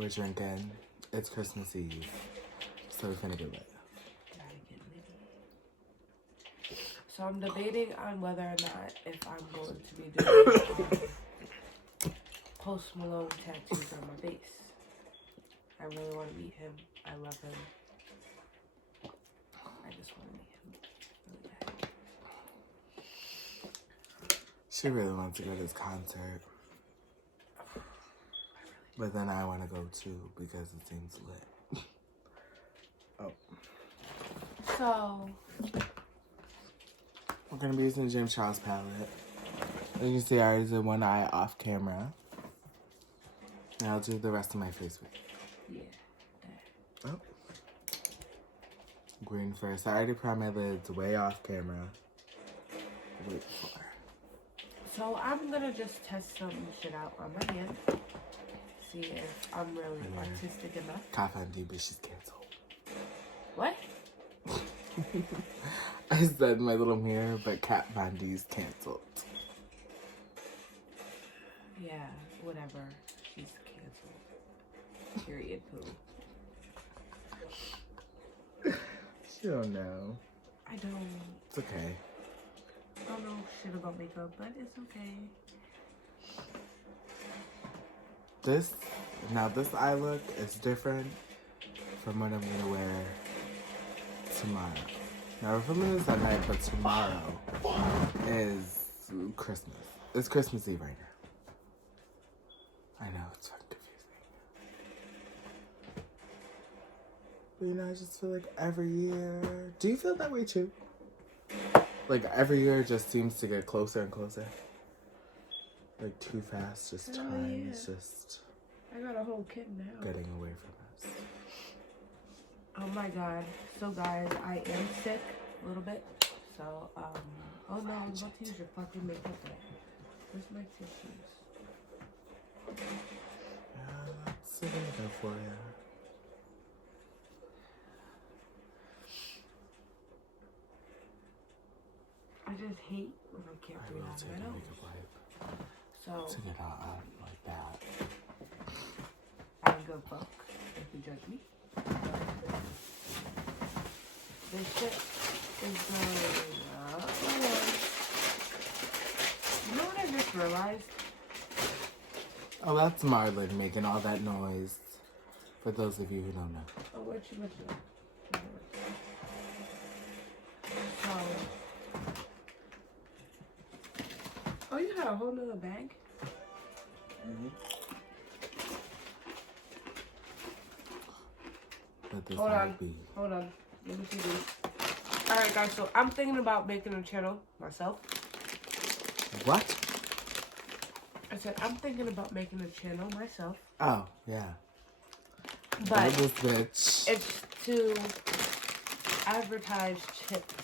We're drinking. It's Christmas Eve. So we're finna get lit. So I'm debating on whether or not if I'm going to be doing Post Malone tattoos on my face. I really want to meet him. I love him. I just want to meet him really bad. She really wants to go to this concert. But then I want to go too because it seems lit. Oh. So we're going to be using the James Charles palette. As you can see, I already did one eye off camera. And I'll do the rest of my face with yeah. Oh. Green first. I already primed my lids way off camera. Wait for. So I'm gonna just test some shit out on my hand. See if I'm really artistic enough. Kat Von D, but she's canceled. What? I said my little mirror, but Kat Von D's canceled. Yeah, whatever. She's canceled. Period. Poo. She don't know. I don't. It's okay. I don't know shit about makeup, but it's okay. This eye look is different from what I'm gonna wear tomorrow. Now we're filming this at night, but tomorrow is Christmas. It's Christmas Eve right now. I know, it's fucking confusing. But you know, I just feel like every year... Do you feel that way too? Like every year just seems to get closer and closer. Like too fast, just time is just... I got a whole kid now. Getting away from us. Oh my god. So guys, I am sick a little bit. So, oh no, I'm about to use your fucking makeup. Where's my tissues? Yeah, that's a good go for you. I just hate when I can't do I will that. take a makeup wipe. So, To get out like that. I'm a good fuck if you judge me. This shit is going up. You know what I just realized? Oh, that's Marlon making all that noise. For those of you who don't know. Oh, where'd you put it? So, oh, you got a whole nother bag? Mm-hmm. Let this Hold on. be. Hold on. Let me see these. Alright, guys, so I'm thinking about making a channel myself. What? I said, I'm thinking about making a channel myself. Oh, yeah. But this bitch. it's to advertise chips.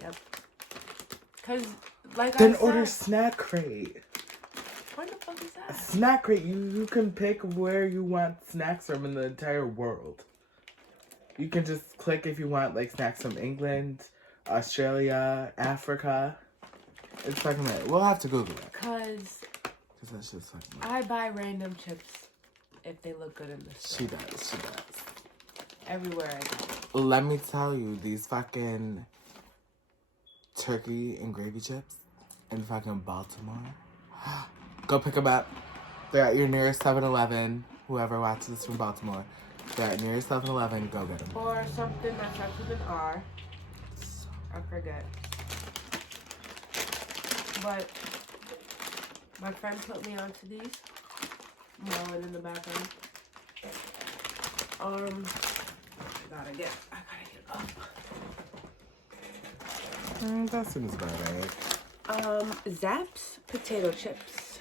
Yep. Because, like Then I said... order Snack Crate. What the fuck is that? Snack Crate. You can pick where you want snacks from in the entire world. You can just click if you want like snacks from England, Australia, Africa. It's fucking lit. We'll have to Google it. Because that's just fucking lit. I buy random chips if they look good in the store. She does. She does. Everywhere I go. Let me tell you, these fucking turkey and gravy chips in fucking Baltimore. Go pick them up. They're at your nearest 7-Eleven. Whoever watches this from Baltimore. They're at nearest 7-Eleven. Go get them. Or something that starts with an R. I forget. But my friend put me onto these. Mowing in the background. I gotta get up. That seems about right. Zapp's potato chips.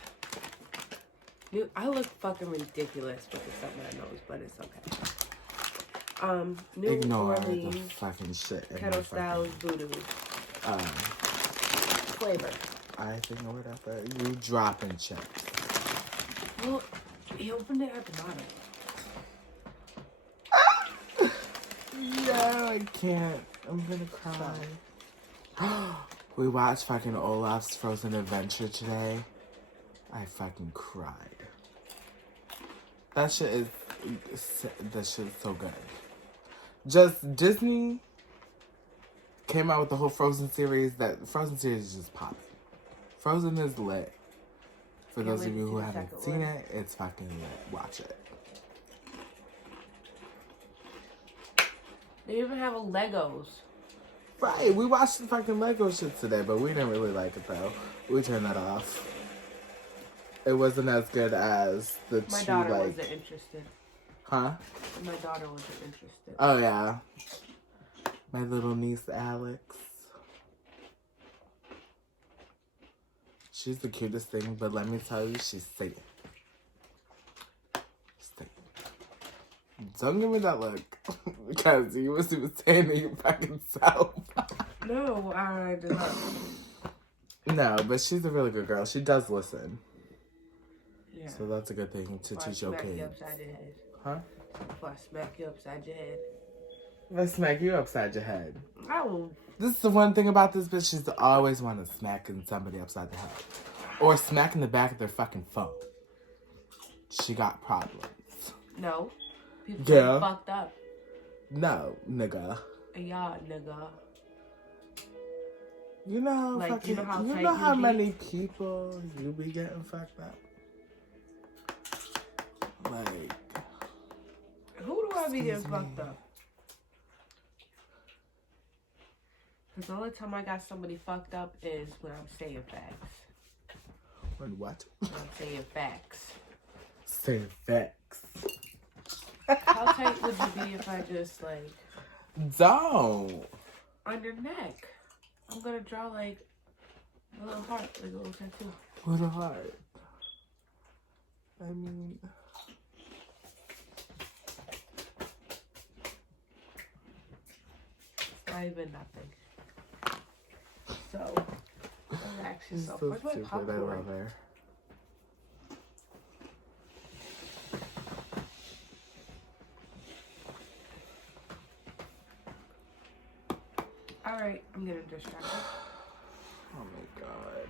Dude, I look fucking ridiculous with this up my nose, but it's okay. New Ignore Orleans the fucking shit. Kettle Style Voodoo. Flavor. I think or whatever. You dropping chips. Well, he opened it at the bottom. Yeah, I can't. I'm gonna cry. We watched fucking Olaf's Frozen Adventure today. I fucking cried. That shit is so good. Just Disney came out with the whole Frozen series. That Frozen series is just popping. Frozen is lit. For those of you who haven't seen it, it's fucking lit. Watch it. They even have a Legos. Right, we watched the fucking Lego shit today, but we didn't really like it though. We turned that off. It wasn't as good as the My two, daughter like... wasn't interested. Huh? My daughter wasn't interested. Oh, yeah. My little niece, Alex. She's the cutest thing, but let me tell you, she's Satan. Don't give me that look. Because you was saying it your fucking self. No, I did not. No, but she's a really good girl. She does listen. Yeah. So that's a good thing to teach your kids. You upside your head. Huh? If I smack you upside your head. If I smack you upside your head. I will. This is the one thing about this bitch. She's always want to smacking somebody upside the head. Or smacking the back of their fucking phone. She got problems. No. People Yeah. fucked up. No, nigga. Yeah, nigga. You know, like, fucking, you know how many people you be getting fucked up? Like, who do I be getting fucked up? Because the only time I got somebody fucked up is when I'm saying facts. When what? When I'm saying facts. Saying facts. How tight would you be if I just, like... Don't. On your neck. I'm gonna draw, like, a little heart, like a little tattoo. Little heart. I mean... Not even nothing. So, relax She's yourself. so Where's my stupid. I popcorn? love her. Alright, I'm getting distracted. Oh my god.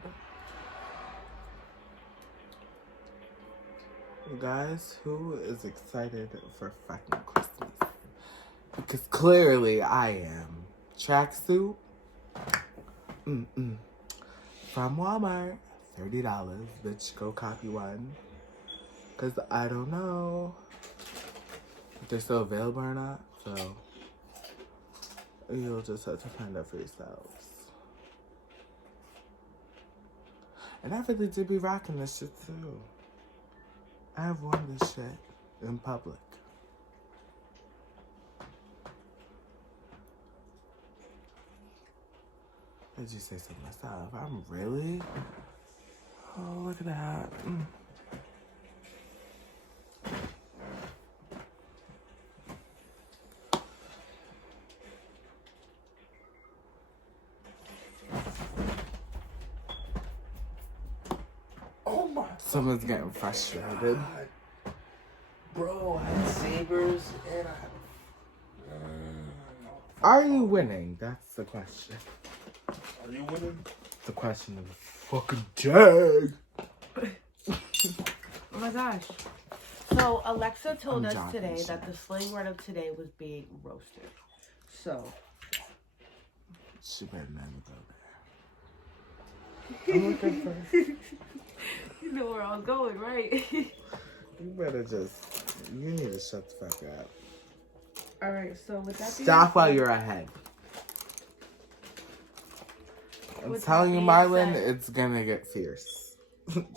You guys, who is excited for fucking Christmas? Because clearly I am. Tracksuit. From Walmart. $30. Bitch, go copy one. Because I don't know if they're still available or not. So you'll just have to find out for yourselves. And I really do be rocking this shit too. I have worn this shit in public. Did you say so myself? I'm really? Oh, look at that. Oh my! Someone's getting frustrated. God. Bro, I had sabers and Are you winning? That's the question. Are you winning? The question of the fucking day. Oh my gosh. So, Alexa told I'm us today joking, that the slang word of today was being roasted. So. She better never go there. I'm looking for... You know where I'm going, right? You better just... You need to shut the fuck up. Alright, so with that being Stop while said- you're ahead. I'm With telling that you, being Marlon, said- it's gonna get fierce.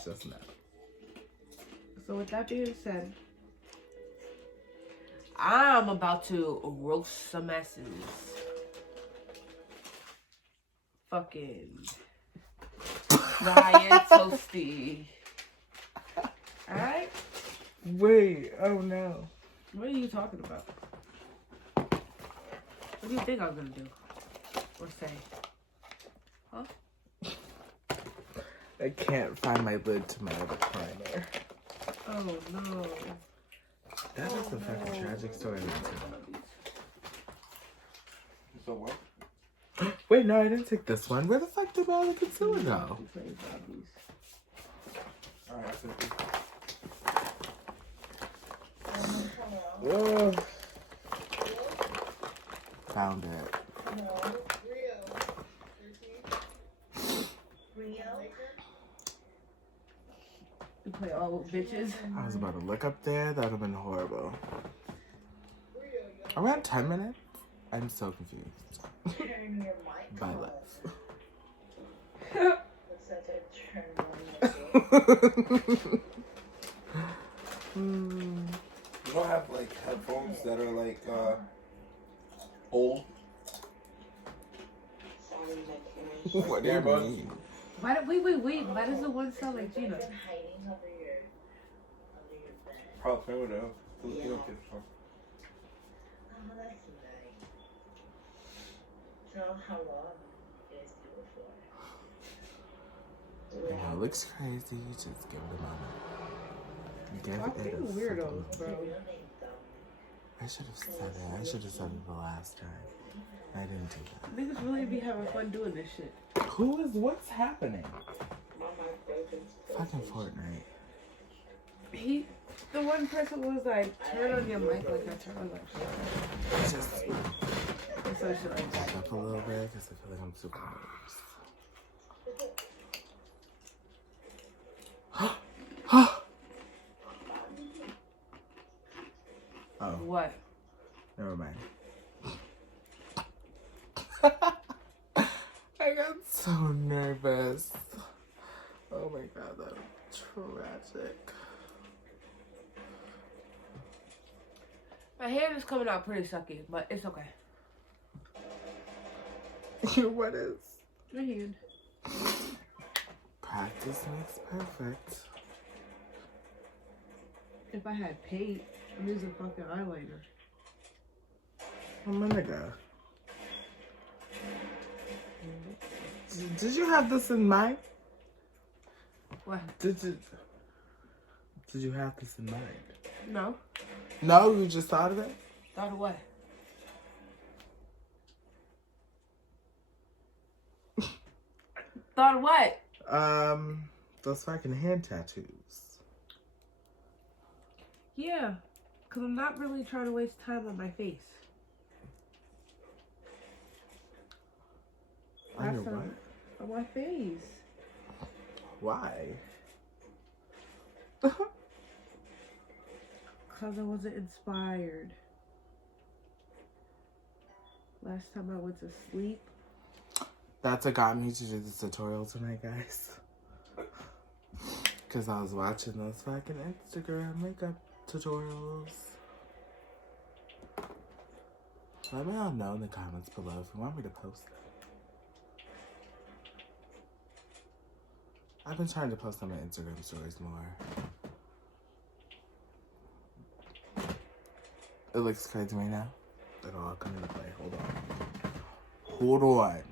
Just now. So with that being said, I'm about to roast some asses. Fucking Ryan Toasty. Alright? Wait, oh no. What are you talking about? What do you think I'm gonna do? Or say? Huh? I can't find my lid to my other primer. Oh no. That is a fucking tragic story. So what? Wait, no, I didn't take this one. Where the fuck did my other concealer go? Alright, I said Ugh. Found it. You play all with bitches. I was about to look up there. That would have been horrible. Are we at 10 minutes? I'm so confused. By life. You don't have like headphones that are like old. What do you mean? Why? Wait. Why does the one sound like Gina? Probably would have. Filipino kids. Yeah, it looks crazy. Just give it a moment. Give Stop it being a weirdos, second. bro. I should have said it. I should have said it the last time. I didn't do that. Niggas really be having fun doing this shit. Who is? What's happening? Fucking Fortnite. The one person was like, turn on your mic like I turn on my shit. Just And so shit like that. back up a little bit because I feel like I'm too close. Oh, What? never mind. I got so nervous. Oh my god, that's tragic. My hand is coming out pretty sucky, but it's okay. What is? My hand. Practice makes perfect. If I had paint, I'm using fucking eyeliner. A minute ago. Did you have this in mind? What? Did you have this in mind? No. No, you just thought of it? Thought of what? Thought of what? Those fucking hand tattoos. Yeah. Because I'm not really trying to waste time on my face. On your That's what? on my face. Why? Because I wasn't inspired. Last time I went to sleep. That's what got me to do this tutorial tonight, guys. Because I was watching those fucking Instagram makeup tutorials. Let me all know in the comments below if you want me to post them. I've been trying to post on my Instagram stories more. It looks crazy right now. It'll all come into play. Hold on. Hold on.